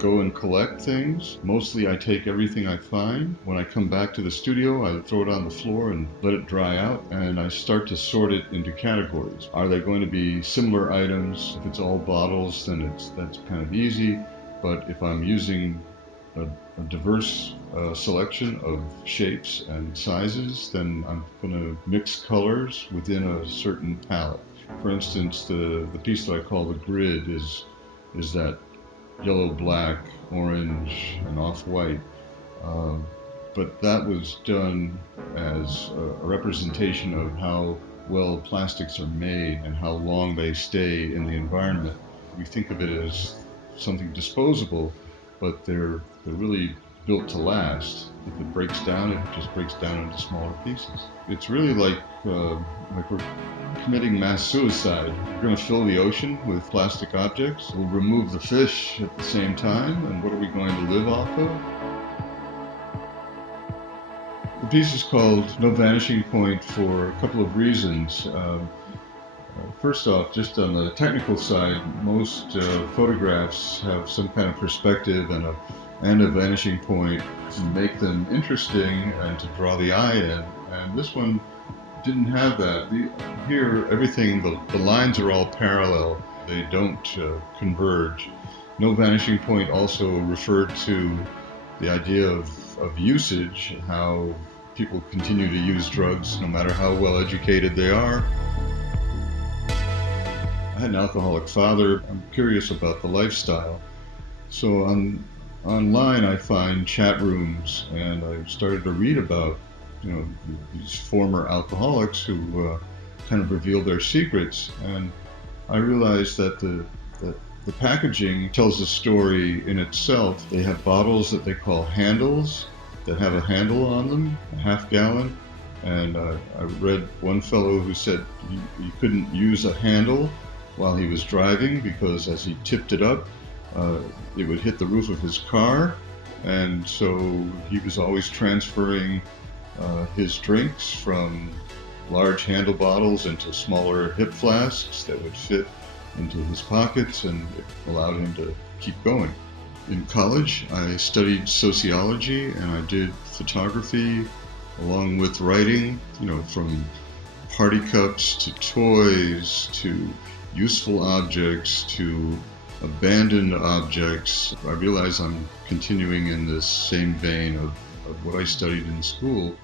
go and collect things. Mostly I take everything I find. When I come back to the studio, I throw it on the floor and let it dry out, and I start to sort it into categories. Are they going to be similar items? If it's all bottles, then that's kind of easy. But if I'm using a diverse selection of shapes and sizes, then I'm going to mix colors within a certain palette. For instance, the piece that I call the grid is that yellow, black, orange, and off-white. But that was done as a representation of how well plastics are made and how long they stay in the environment. We think of it as something disposable, but they're really built to last. If it breaks down, it just breaks down into smaller pieces. It's really like we're committing mass suicide. We're going to fill the ocean with plastic objects. We'll remove the fish at the same time, and what are we going to live off of? The piece is called No Vanishing Point for a couple of reasons. First off, just on the technical side, most photographs have some kind of perspective and a vanishing point to make them interesting and to draw the eye in. And this one didn't have that. Here, everything, the lines are all parallel. They don't converge. No vanishing point also referred to the idea of usage, how people continue to use drugs no matter how well educated they are. I had an alcoholic father. I'm curious about the lifestyle. So online I find chat rooms, and I started to read about these former alcoholics who kind of reveal their secrets. And I realized that the packaging tells a story in itself. They have bottles that they call handles that have a handle on them, a half gallon. And I read one fellow who said he couldn't use a handle while he was driving because as he tipped it up, it would hit the roof of his car. And so he was always transferring his drinks from large handle bottles into smaller hip flasks that would fit into his pockets, and it allowed him to keep going. In college, I studied sociology and I did photography along with writing, from party cups to toys to useful objects to abandoned objects. I realize I'm continuing in this same vein of what I studied in school.